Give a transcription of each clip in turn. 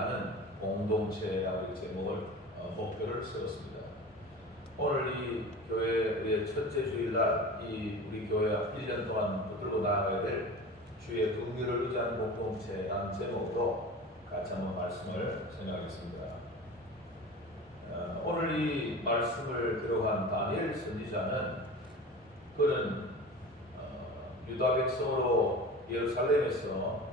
하는 공동체라고 이렇게 제목을 목표를 세웠습니다. 오늘 이 교회의 첫째 주일날 이 우리 교회가 1년 동안 붙들고 나아가야 될 주의 긍휼을 의지하는 공동체라는 제목으로 같이 한번 말씀을 생각하겠습니다. 오늘 이 말씀을 기록한 다니엘 선지자는 그는 유다 백성으로 예루살렘에서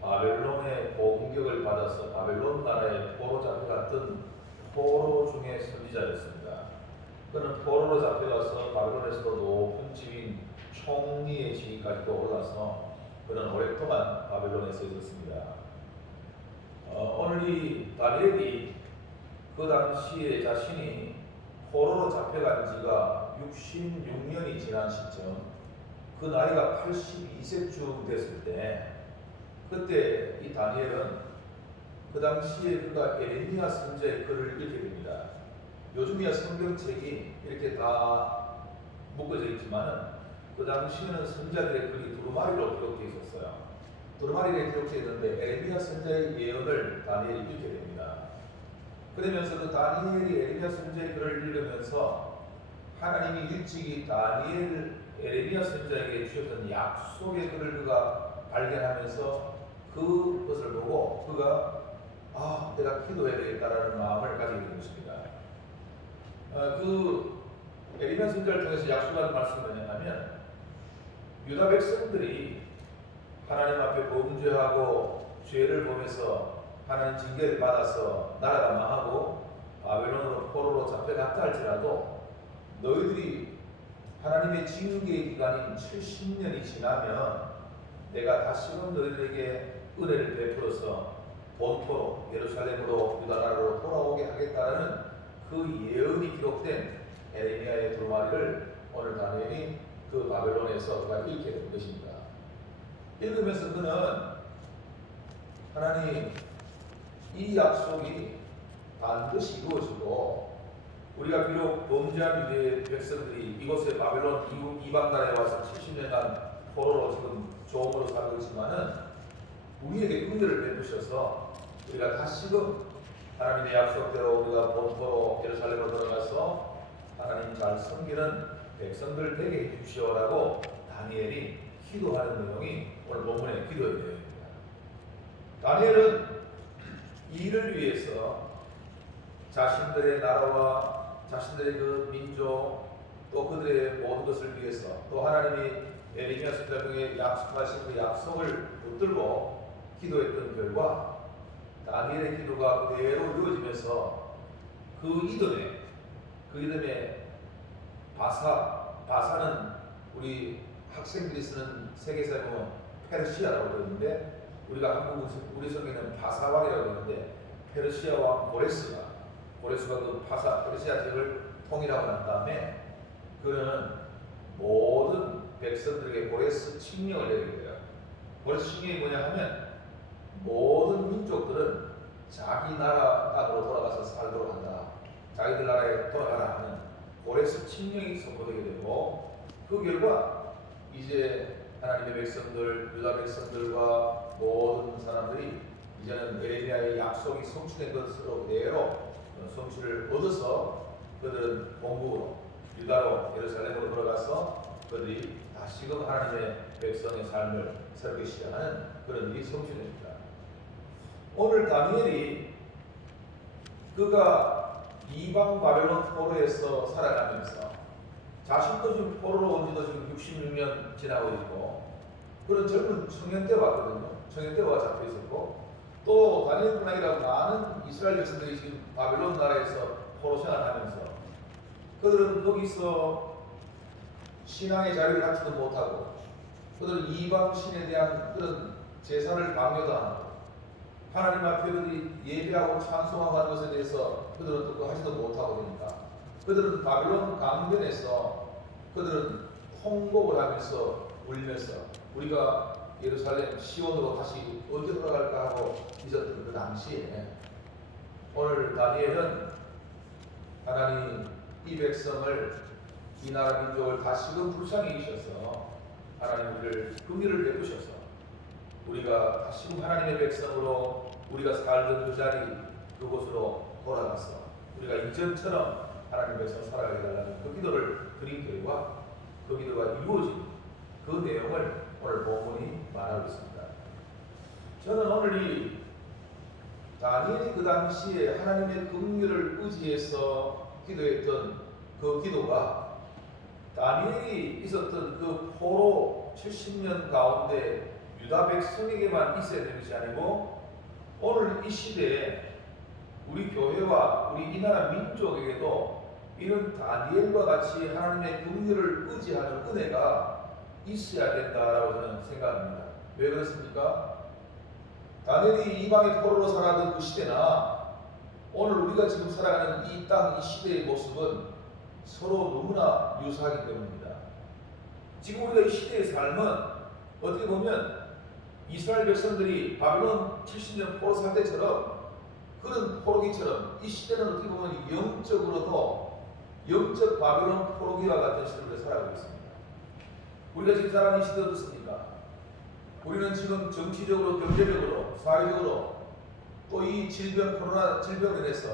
바벨론의 공격을 받아서 바벨론 나라의 포로 잡혀갔던 포로 중에 선지자였습니다. 그는 포로로 잡혀가서 바벨론에서도 높은 지위인 총리의 지위까지도 올라서 그는 오랫동안 바벨론에서 있었습니다. 오늘 이 다니엘이 그 당시에 자신이 포로로 잡혀간 지가 66년이 지난 시점, 그 나이가 82세쯤 됐을 때, 그때 이 다니엘은 그 당시에 그가 에레미야 선지자의 글을 읽게 됩니다. 요즘이야 성경책이 이렇게 다 묶어져 있지만은 그 당시에는 선지자들의 글이 두루마리로 기록되어 있었어요. 두루마리에 기록되어 있는데 에레미야 선지자의 예언을 다니엘이 읽게 됩니다. 그러면서 그 다니엘이 에레미야 선지자의 글을 읽으면서 하나님이 일찍이 에레미야 선지자에게 주셨던 약속의 글을 그가 발견하면서 그것을 보고 그가 내가 기도해야 되겠다라는 마음을 가지게 된 것입니다. 그 에레미야 선지자를 통해서 약속한 말씀은 뭐냐면, 유다 백성들이 하나님 앞에 범죄하고 죄를 범해서 하나님 징계를 받아서 나라가 망하고 바벨론으로 포로로 잡혀갔다 할지라도 너희들이 하나님의 징계의 기간인 70년이 지나면 내가 다시금 너희들에게 은혜를 베풀어서 본토로 예루살렘으로 유다 나라로 돌아오게 하겠다는 그 예언이 기록된 에레미야의 두루마리를 오늘 다니엘이 그 바벨론에서 그가 읽게 된 것입니다. 읽으면서 그는 하나님, 이 약속이 반드시 이루어지고 우리가 비록 범죄한 유대 백성들이 이곳에 바벨론 이방 나라에 와서 70년간 포로로 지금 종으로 살고 있지만은 우리에게 은혜를 베푸셔서 우리가 다시금 하나님의 약속대로 우리가 본토로 예루살렘으로 돌아가서 하나님 잘 섬기는 백성들 되게 해주시오라고 다니엘이 기도하는 내용이 오늘 본문의 기도의 내용입니다. 다니엘은 이를 위해서 자신들의 나라와 자신들의 그 민족 또 그들의 모든 것을 위해서 또 하나님이 에레미야 선지자 중에 약속하신 그 약속을 붙들고 기도했던 결과 다니엘의 기도가 그대로 이루어지면서 그 이듬해 바사는 우리 학생들이 쓰는 세계사에 보면 페르시아라고 그러는데 우리가 우리 성경에는 바사왕이라고 그러는데 페르시아 왕 고레스가 그 페르시아 지역을 통일하고 난 다음에 그는 모든 백성들에게 고레스 칙령을 내린 거예요. 고레스 칙령이 뭐냐 하면 모든 민족들은 자기 나라 땅으로 돌아가서 살도록 한다. 자기들 나라에 돌아가라 하는 고레스 칙령이 선포되게 되고, 그 결과 이제 하나님의 백성들, 유다 백성들과 모든 사람들이 이제는 에레미야의 약속이 성취된 것으로 그대로 성취를 얻어서 그들은 본국으로 유다로 예루살렘으로 돌아가서 그들이 다시금 하나님의 백성의 삶을 살기 시작하는 그런 일이 성취됩니다. 오늘 다니엘이 그가 이방 바벨론 포로에서 살아가면서 자신도 지금 포로로 온 지도 지금 66년 지나고 있고 그런 젊은 청년 때 왔거든요. 청년 때 와 잡혀 있었고 또 다니엘뿐 아니라 많은 이스라엘 백성들이 지금 바벨론 나라에서 포로 생활하면서 그들은 거기서 신앙의 자유를 갖지도 못하고 그들은 이방 신에 대한 그런 제사를 강요도 하고 하나님 앞에 그들이 예배하고 찬송하고 하는 것에 대해서 그들은 또 하지도 못하고 그러니까 그들은 바벨론 강변에서 그들은 통곡을 하면서 울면서 우리가 예루살렘 시온으로 다시 언제 돌아갈까 하고 있었던 그 당시에 오늘 다니엘은 하나님 이 백성을 이 나라 민족을 다시금 불쌍히 여기셔서 하나님 우리를 긍휼을 베푸셔서 우리가 다시금 하나님의 백성으로 우리가 살던 그 자리 그곳으로 돌아가서 우리가 이전처럼 하나님 백성 살아가게 달라는 그 기도를 드린 결과 그 기도가 이루어진 그 내용을 오늘 본문이 말하고 있습니다. 저는 오늘 이 다니엘이 그 당시에 하나님의 긍휼을 의지해서 기도했던 그 기도가 다니엘이 있었던 그 포로 70년 가운데 유다 백성에게만 있어야 되는 것이 아니고 오늘 이 시대에 우리 교회와 우리 이 나라 민족에게도 이런 다니엘과 같이 하나님의 긍휼을 의지하는 은혜가 있어야 된다라고 저는 생각합니다. 왜 그렇습니까? 다니엘이 이방의 포로로 살아가던 그 시대나 오늘 우리가 지금 살아가는 이 땅, 이 시대의 모습은 서로 너무나 유사하기 때문입니다. 지금 우리가 이 시대의 삶은 어떻게 보면 이스라엘 백성들이 바벨론 70년 포로 살 때처럼 그런 포로기처럼 이 시대는 어떻게 보면 영적으로도 영적 바벨론 포로기와 같은 시대를 살아가고 있습니다. 우리가 지금 살아가는 이 시대 어떻습니까? 우리는 지금 정치적으로, 경제적으로, 사회적으로 또 이 질병, 코로나 질병에 대해서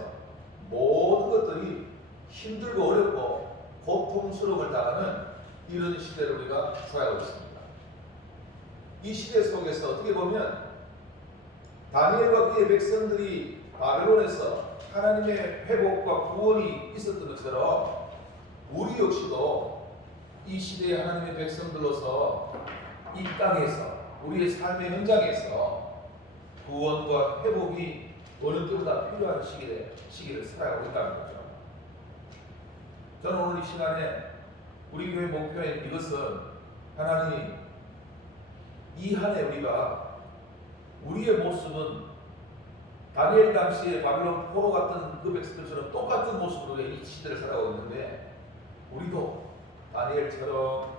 모든 것들이 힘들고 어렵고 고통스러움을 당하는 이런 시대를 우리가 살아가고 있습니다. 이 시대 속에서 어떻게 보면 다니엘과 그의 백성들이 바벨론에서 하나님의 회복과 구원이 있었던 것처럼 우리 역시도 이 시대의 하나님의 백성들로서 이 땅에서 우리의 삶의 현장에서 구원과 회복이 어느 때보다 필요한 시기를 살아가고 있다는 거죠. 저는 오늘 이 시간에 우리 교회 목표인 이것은 하나님 이 한 해 우리가 우리의 모습은 다니엘 당시에 바빌론 포로 같은 그 백성들처럼 똑같은 모습으로 이 시대를 살아가고 있는데 우리도 다니엘처럼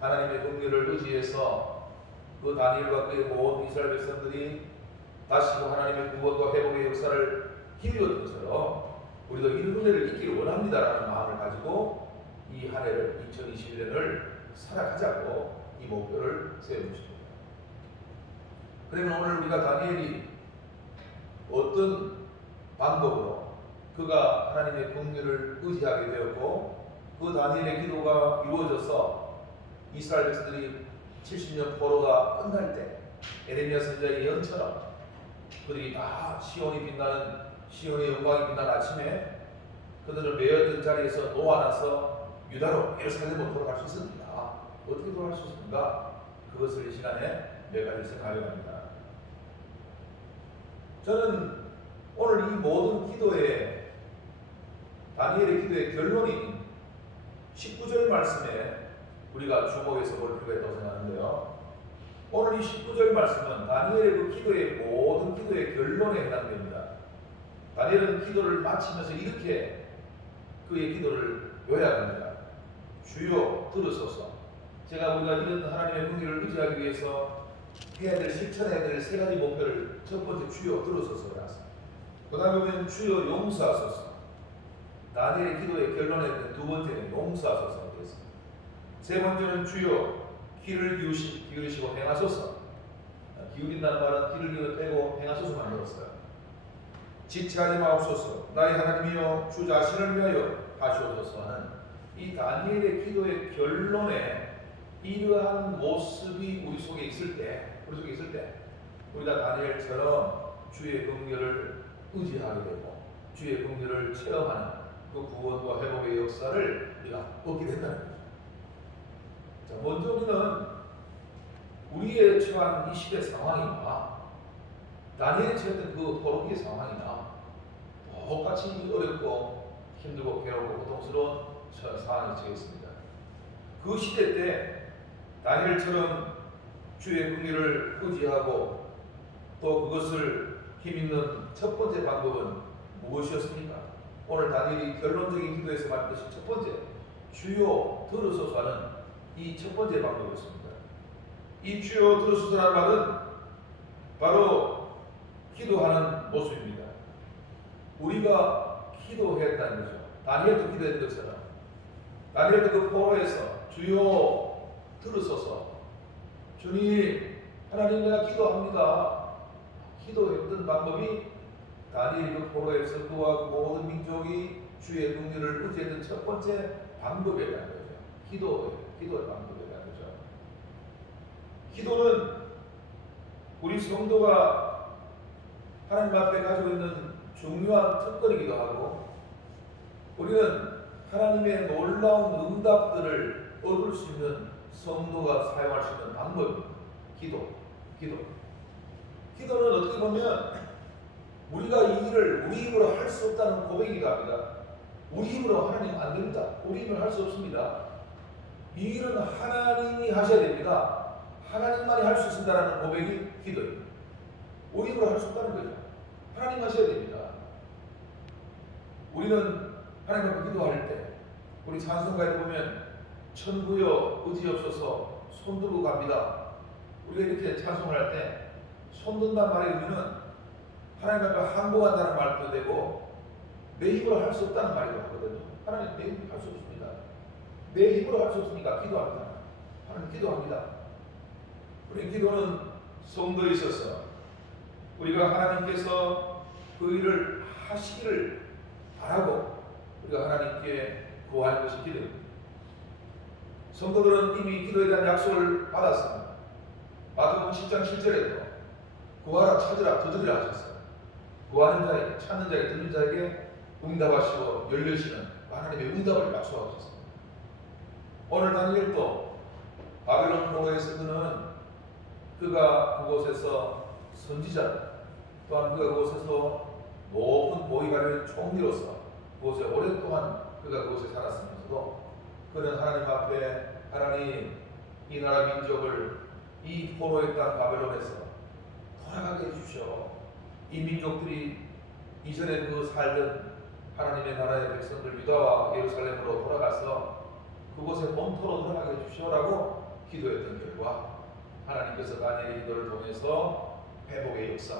하나님의 긍휼을 의지해서 그 다니엘과 그의 모든 이스라엘 백성들이 다시 하나님의 구원과 회복의 역사를 힘입었던 것처럼 우리도 이런 은혜를 잊기를 원합니다라는 마음을 가지고 이 한 해를 2021년을 살아가자고 이 목표를 세워주십니다. 그러면 오늘 우리가 다니엘이 어떤 방법으로 그가 하나님의 긍휼을 의지하게 되었고 그 다니엘의 기도가 이루어져서 이스라엘 백성들이 70년 포로가 끝날 때 에레미야 선지자의 예언처럼 그들이 다 시온이 빛나는 시온의 영광이 빛나는 아침에 그들을 메었던 자리에서 놓아놔서 유다로 예루살렘으로 돌아갈 수 있습니다. 어떻게 돌아갈 수 있습니까? 그것을 이 시간에 몇 가지를 가져갑니다. 저는 오늘 이 모든 기도의 다니엘의 기도의 결론인 19절 말씀에 우리가 주목해서 볼 필요가 있다고 생각하는데요. 오늘 이 19절 말씀은 다니엘의 그 기도의 모든 기도의 결론에 해당됩니다. 다니엘은 기도를 마치면서 이렇게 그의 기도를 요약합니다. 주여 들으소서. 제가 우리가 이런 하나님의 긍휼을 의지하기 위해서 해야 될 실천해야 될 세 가지 목표를 첫 번째 주여 들으소서를 하습니다. 그 다음에 보면 주여 용서하소서. 다니엘의 기도의 결론에 두 번째는 용서하소서가 되었습니다. 세 번째는 주여 귀를 기울이시고 행하소서. 기울인다는 말은 귀를 기울여 빼고 행하소서만 들었어요. 지체하지 마옵소서. 나의 하나님이여 주 자신을 위하여 하시옵소서 하는 이 다니엘의 기도의 결론에 이러한 모습이 우리 속에 있을 때 우리가 다니엘처럼 주의 긍휼을 의지하게 되고 주의 긍휼을 체험하는 그 구원과 회복의 역사를 우리가 얻게 된다는 거죠. 자, 먼저 우리는 우리의 처한 이 시대 상황이나 다니엘이 처했던 그 포로기의 상황이나 똑같이 어렵고 힘들고 괴롭고 고통스러운 상황이 처해 있습니다. 그 시대 때 다니엘처럼 주의 긍휼을 의지하고 또 그것을 힘있는 첫 번째 방법은 무엇이었습니까? 오늘 다니엘이 결론적인 기도에서 말했듯이 첫 번째 주여 들으소서 하는 이 첫 번째 방법이었습니다. 이 주여 들으소서라는 말은 바로 기도하는 모습입니다. 우리가 기도했다는 거죠. 다니엘도 기도했던 것처럼 다니엘도 그 포로에서 주여 들으소서. 주님, 하나님 내가 기도합니다. 기도했던 방법이 다니엘이 그 포로에서 그와 모든 민족이 주의 긍휼을 의지했던 첫 번째 방법이라는 거죠. 기도의 방법이라는 거죠. 기도는 우리 성도가 하나님 앞에 가지고 있는 중요한 특권이기도 하고, 우리는 하나님의 놀라운 응답들을 얻을 수 있는 성도가 사용할 수 있는 방법입니다. 기도는 어떻게 보면 우리가 이 일을 우리 힘으로 할 수 없다는 고백이기도 합니다. 우리 힘으로 하나님 안 됩니다. 우리 힘으로 할 수 없습니다. 이 일은 하나님이 하셔야 됩니다. 하나님만이 할 수 있습니다라는 고백이 기도입니다. 우리 힘으로 할 수 없다는 거죠. 하나님 하셔야 됩니다. 우리는 하나님 앞에 기도할 때 우리 찬송가에 보면 천부여 의지없어서 손들고 갑니다. 우리가 이렇게 찬송을 할 때 손든다는 말의 의미는 하나님 앞에 항복한다는 말도 되고 내 힘으로 할 수 없다는 말이기도 하거든요. 하나님 내 힘으로 할 수 없습니다. 내 힘으로 할 수 없으니까 기도합니다. 하나님 기도합니다. 우리 기도는 성도에 있어서 우리가 하나님께서 그 일을 하시기를 바라고 우리가 하나님께 구하는 것이 기도입니다. 성도들은 이미 기도에 대한 약속을 받았습니다. 마태복음 10장 7절에도 구하라 찾으라 두드리라 하셨어요. 구하는 자에게, 찾는 자에게, 듣는 자에게 응답하시고 열려시는 하나님의 응답을 약속하셨습니다. 오늘 다니엘도 바벨론 포로에서 그가 그곳에서 선지자, 또한 그가 그곳에서 높은 보위가 있는 총리로서 그곳에 오랫동안 그가 그곳에 살았으면서도 그는 하나님 앞에 하나님 이 나라 민족을 이 포로의 땅 바벨론에서 돌아가게 해주십시오. 이 민족들이 이전에 그 살던 하나님의 나라의 백성들 유다와 예루살렘으로 돌아가서 그곳에 본토로 돌아가게 해주십시오라고 기도했던 결과 하나님께서 다니엘의 기도를 통해서 회복의 역사,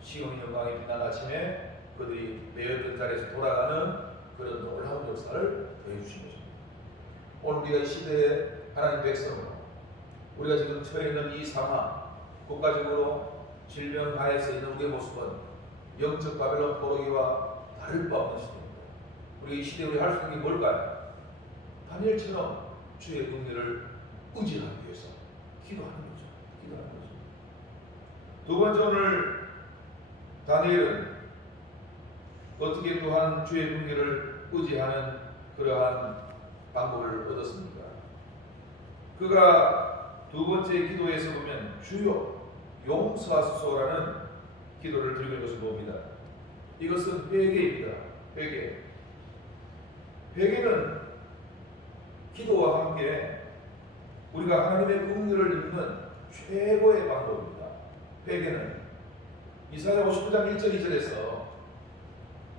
시온의 영광이 빛난 아침에 그들이 매였던 자리에서 돌아가는 그런 놀라운 역사를 더해주신 것입니다. 오늘 우리가 이 시대의 하나님 백성으로 우리가 지금 처해 있는 이 상황, 국가적으로 질병 하에서 있는 우리의 모습은 영적 바벨론 포로기와 다를 바 없는 시대입니다. 우리 이 시대에 우리 할 수 있는 게 뭘까요? 다니엘처럼 주의 긍휼을 의지하기 위해서 기도하는 거죠. 두 번째, 오늘 다니엘은 어떻게 또한 주의 긍휼을 의지하는 그러한 방법을 얻었습니까? 그가 두 번째 기도에서 보면 주여 용서하소서라는 기도를 드리는 것을 봅니다. 이것은 회개입니다. 회개는 기도와 함께 우리가 하나님의 긍휼을 입는 최고의 방법입니다. 회개는 이사야 59장 1절 2절에서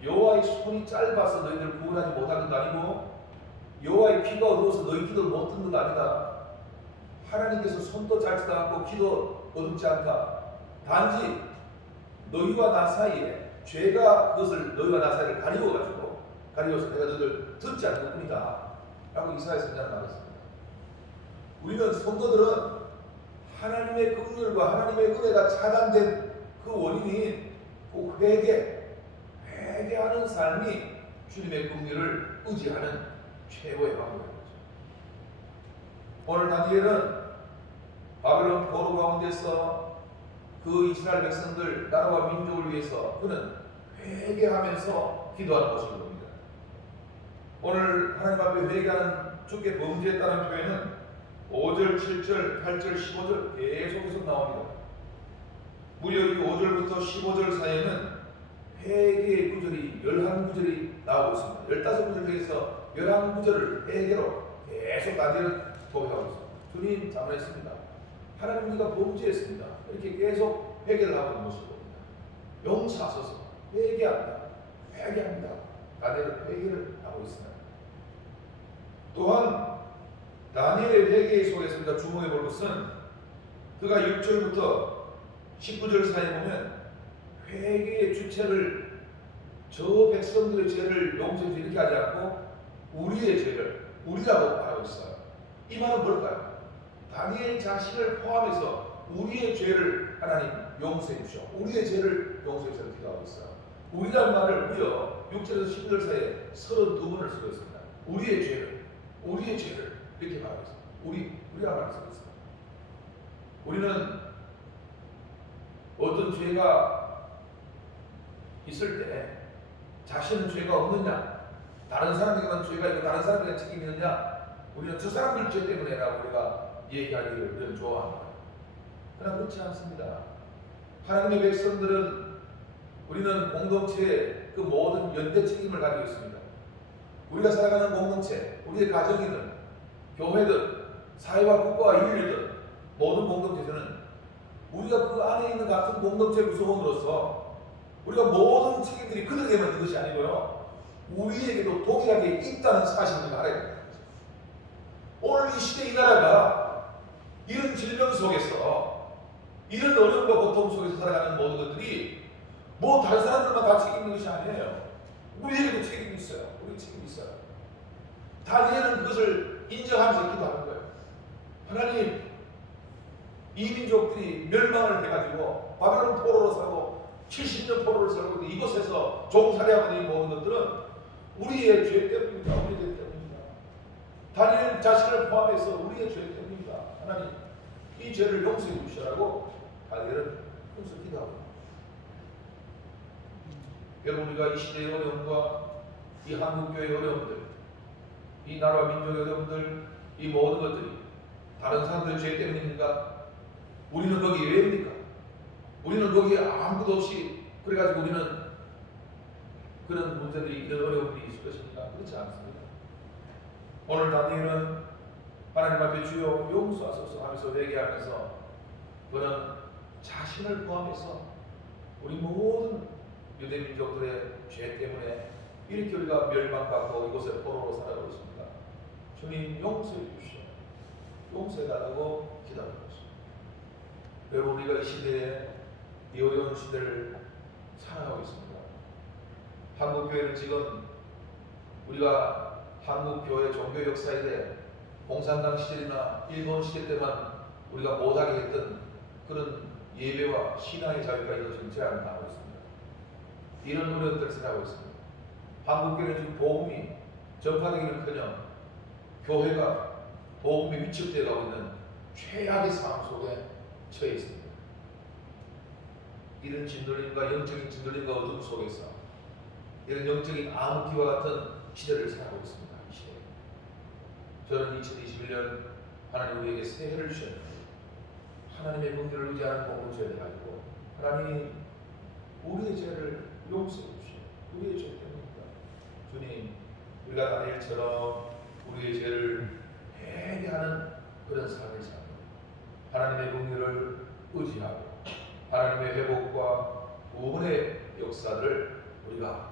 여호와의 손이 짧아서 너희들 구원하지 못한 것 아니고 여호와의 피가 어두워서 너희 기도를 못 듣는 것 아니다. 하나님께서 손도 짧지도 않고 기도 어둡지 않다. 단지 너희와 나 사이에 죄가 그것을 너희와 나 사이를 가리워서 내가 너희들 듣지 않는 뿐이다 라고 이사야 선지자는 말했습니다. 우리는 성도들은 하나님의 긍휼과 하나님의 은혜가 차단된 그 원인이 그 회개하는 삶이 주님의 긍휼을 의지하는 최고의 방법인 거죠. 오늘 다니엘은 바벨론 포로 가운데서 그 이스라엘 백성들, 나라와 민족을 위해서 그는 회개하면서 기도하는 것을 봅니다. 오늘 하나님 앞에 회개하는 주께 범죄했다는 표현은 5절, 7절, 8절, 15절 계속해서 나옵니다. 무려 이 5절부터 15절 사이에는 회개의 구절이 11구절이 나오고 있습니다. 15구절 중에서 11구절을 회개로 계속 다니엘은 고백하고 있습니다. 주님 잘못했습니다. 하나님 우리가 범죄했습니다. 이렇게 계속 회개를 하고 있는 모습을 봅니다. 용서하소서. 회개합니다. 다니엘은 회개를 하고 있습니다. 또한 다니엘의 회개 속에서 우리가 주목해 볼 것은 그가 6절부터 19절 사이에 보면 회개의 주체를 저 백성들의 죄를 용서해서 이렇게 하지 않고 우리의 죄를 우리라고 말하고 있어요. 이 말은 뭘까요? 다니엘 자신을 포함해서 우리의 죄를 하나님 용서해 주시오. 우리의 죄를 용서해 주시오. 기도하고 있어요. 우리란 말을 무려 6절에서 10절 사이에 32번을 쓰고 있습니다. 우리의 죄를 이렇게 말하고 있습니다. 우리란 말을 쓰고 있습니다. 우리는 어떤 죄가 있을 때 자신은 죄가 없느냐, 다른 사람에게만 죄가 있고 다른 사람에게 책임이 있느냐, 우리는 저 사람들 죄 때문에라고 우리가 얘기하기를 우리는 좋아합니다. 그러나 그렇지 않습니다. 하나님의 백성들은 우리는 공동체의 그 모든 연대 책임을 가지고 있습니다. 우리가 살아가는 공동체, 우리의 가정이든 교회든 사회와 국가와 인류든 모든 공동체에서는 우리가 그 안에 있는 같은 공동체 구성원으로서 우리가 모든 책임들이 그들에게만 있는 것이 아니고요, 우리에게도 동일하게 있다는 사실을 알아야 됩니다. 오늘 이 시대 이 나라가 이런 질병 속에서, 이런 어려움과 고통 속에서 살아가는 모든 것들이 뭐 다른 사람들만 다 책임 있는 것이 아니에요. 우리에게도 책임이 있어요. 우리 책임이 있어요. 다니엘은 그것을 인정하면서 기도하는 거예요. 하나님, 이 민족들이 멸망을 해가지고 바벨론 포로로 살고 70년 포로를 살고 이곳에서 종살이하고 있는 모든 것들은 우리의 죄 때문입니다. 우리의 죄 때문입니다. 다니엘 자신을 포함해서 우리의 죄 때문입니다. 하나님, 이 죄를 용서해 주시라고 다니엘은 항상 기도하고 있습니다. 여러분, 우리가 이 시대의 어려움과 이 한국교회의 어려움들, 이 나라와 민족의 어려움들, 이 모든 것들이 다른 사람들의 죄 때문입니까? 우리는 거기 왜입니까? 우리는 거기에 아무것도 없이 그래가지고 우리는 그런 문제들이, 이런 어려움들이 있을 것입니까? 그렇지 않습니다. 오늘 다니엘은 하나님 앞에 주여 용서하소서 하면서 회개하면서 그는 자신을 포함해서 우리 모든 유대 민족들의 죄 때문에 이렇게 우리가 멸망받고 이곳에 포로로 살아가고 있습니다. 주님 용서해 주시오. 용서해달라고 기도하는 것입니다. 여러분, 우리가 이 시대에, 이 어려운 시대를 살아가고 있습니다. 한국교회는 지금 우리가 한국교회 종교 역사에 공산당 시절이나 일본 시대 때만 우리가 못하게 했던 그런 예배와 신앙의 자유까지도 지금 제한을 하고 있습니다. 이런 어려움들을 생각하고 있습니다. 한국교회는 지금 복음이 전파되기는커녕 교회가 복음이 위축되어 가고 있는 최악의 상황 속에 처해 있습니다. 이런 진돌림과 영적인 진돌림과 어둠 속에서 이런 영적인 암흑기와 같은 시대를 살아가고 있습니다. 이 시대. 저는 2021년 하나님 우리에게 새해를 주셨는데 하나님의 긍휼을 의지하는 공동체를 가지고 하나님 우리의 죄를 용서해 주시오. 우리의 죄 때문입니다. 주님, 우리가 다니엘처럼 우리의 죄를 회개하는 그런 삶을 살고 하나님의 긍휼을 의지하고 하나님의 회복과 구원의 역사를 우리가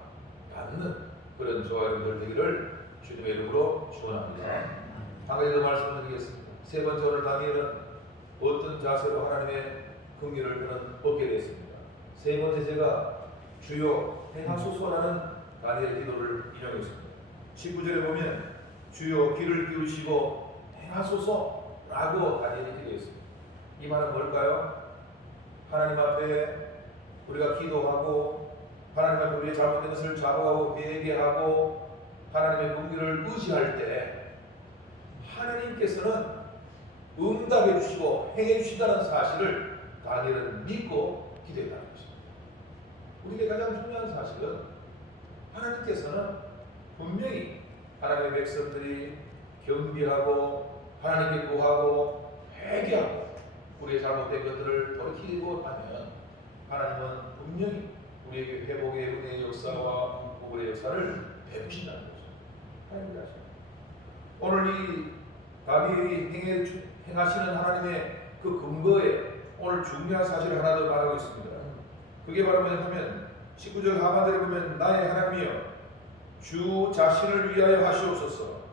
받는 그런 저와 여러분들 되기를 주님의 이름으로 축원합니다. 한 가지 더 말씀을 드리겠습니다. 세 번째, 오늘 다니엘은 어떤 자세로 하나님의 긍휼을 그는 얻게 됐습니다. 세 번째, 제가 주여 행하소서라는 다니엘의 기도를 인용했습니다. 19절에 보면 주여 귀를 기울이시고 행하소서라고 다니엘이 기도했습니다. 이 말은 뭘까요? 하나님 앞에 우리가 기도하고 하나님 앞에 우리의 잘못된 것을 자복하고 회개하고 하나님의 긍휼을 의지할 때 하나님께서는 응답해 주시고 행해 주신다는 사실을 다니엘은 믿고 기도했다는 것입니다. 우리에게 가장 중요한 사실은 하나님께서는 분명히 하나님의 백성들이 겸비하고 하나님께 구하고 회개하고 우리의 잘못된 것들을 돌이키고 나면 하나님은 분명히 우리에게 회복의 은혜의 역사와 구원의 역사를 베푸신다는 거죠. 하나님이 하십니다. 오늘 이 다니엘이 행하시는 하나님의 그 근거에 오늘 중요한 사실을 하나 더 말하고 있습니다. 그게 바로 뭐냐면 19절 하반절에 보면 나의 하나님이여 주 자신을 위하여 하시옵소서.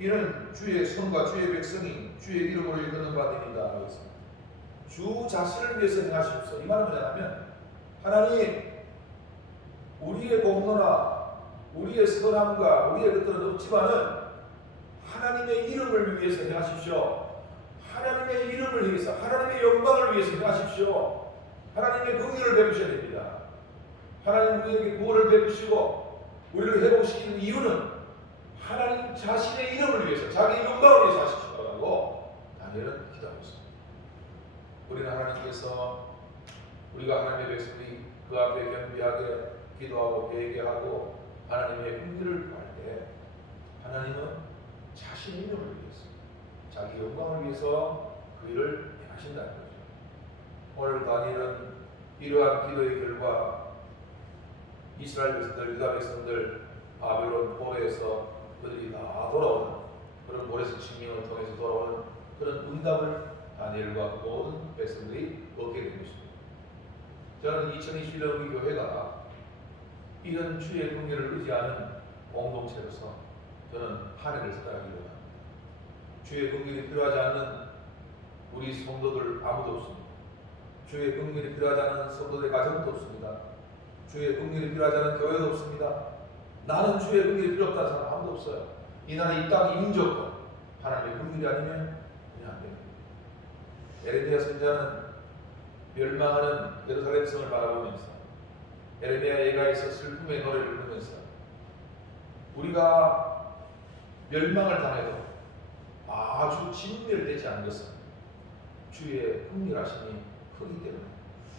이는 주의 성과 주의 백성이 주의 이름으로 일컫는 바입니다. 하고 있습니다. 주 자신을 위해서 행하시옵소서. 이 말은 뭐냐면 하나님, 우리의 공로나 우리의 선함과 우리의 것들은 없지만은 하나님의 이름을 위해서 행하십시오. 하나님의 이름을 위해서, 하나님의 영광을 위해서 행하십시오. 하나님의 긍휼을 베푸셔야 됩니다. 하나님 우리에게 구원을 베푸시고 우리를 회복시키는 이유는 하나님 자신의 이름을 위해서, 자기 영광을 위해서 하시라고 다니엘은 기도하고 있습니다. 우리는 하나님께서 우리가 하나님의 백성이 그 앞에 겸비하게 기도하고 회개하고 하나님의 긍휼을 구할 때 하나님은 자신의 이름을 위해서, 자기 영광을 위해서 그 일을 행하신다는 거죠. 오늘 다니엘은 이러한 기도의 결과 이스라엘 백성들, 유다 백성들 바벨론 포로에서 그들이 다 돌아오는 그런 모레스 칙령을 통해서 돌아오는 그런 응답을 다니엘과 모든 백성들이 얻게 된 것입니다. 저는 2021년 우리 교회가 이런 주의 긍휼을 의지하는 공동체로서 저는 한 해를 살아가기로 합니다. 주의 긍휼이 필요하지 않는 우리 성도들 아무도 없습니다. 주의 긍휼이 필요하지 않은 성도들의 가정도 없습니다. 주의 긍휼이 필요하지 않은 교회도 없습니다. 나는 주의 긍휼이 필요 없다는 사람 아무도 없어요. 이 나라, 이 땅, 이 민족도 하나님의 긍휼이 아니면 그냥 안 됩니다. 에레미야 선지자는 멸망하는 예루살렘 성을 바라보면서 에레미야 예가에서 슬픔의 노래를 부르면서 우리가 멸망을 당해도 아주 진멸되지 않은 것은 주의 긍휼하심이 크기 때문에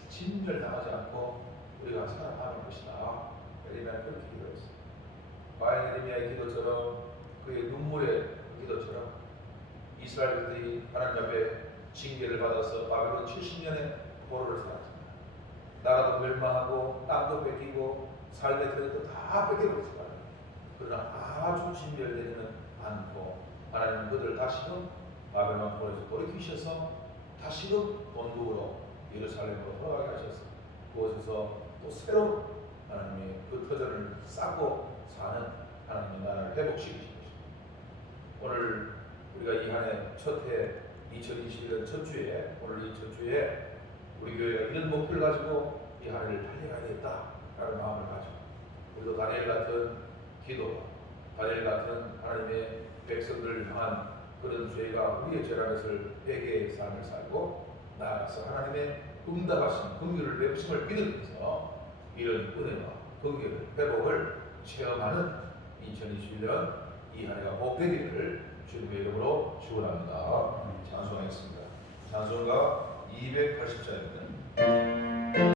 진멸당하지 않고 우리가 살아남을 것이다. 에레미야는 그렇게 기도했어요. 과연 에레미야의 기도처럼 그의 눈물의 기도처럼 이스라엘들이 하나님 앞에 징계를 받아서 바벨론 70년의 포로를 살았습니다. 나라도 멸망하고 땅도 뺏기고 삶의 터전도 다 뺏겨버렸습니다. 그러나 아주 진멸되지는 않고 하나님은 그들을 다시금 바벨론 포로에서 돌이키셔서 다시금 본국으로 예루살렘으로 돌아가게 하셨습니다. 그곳에서 또 새로운 하나님의 그 터전을 쌓고 사는 하나님의 나라를 회복시키신 것입니다. 오늘 우리가 이 한 해 첫 해 2021년 첫 주에 오늘 이 첫 주에 우리 교회가 이런 목표를 가지고 이 한 해를 달려가야겠다라는 마음을 가지고 우리도 다니엘 같은 기도, 다니엘 같은 하나님의 백성들을 향한 그런 죄가 우리의 죄라는 것을 회개의 삶을 살고 나아가서 하나님의 응답하신 긍휼을 베푸심을 믿으면서 이런 은혜와 긍휼, 회복을 체험하는 2021년 이 한 해가 복되기를 주님의 이름으로 축원합니다. 찬송하겠습니다. 찬송가 280자입니다.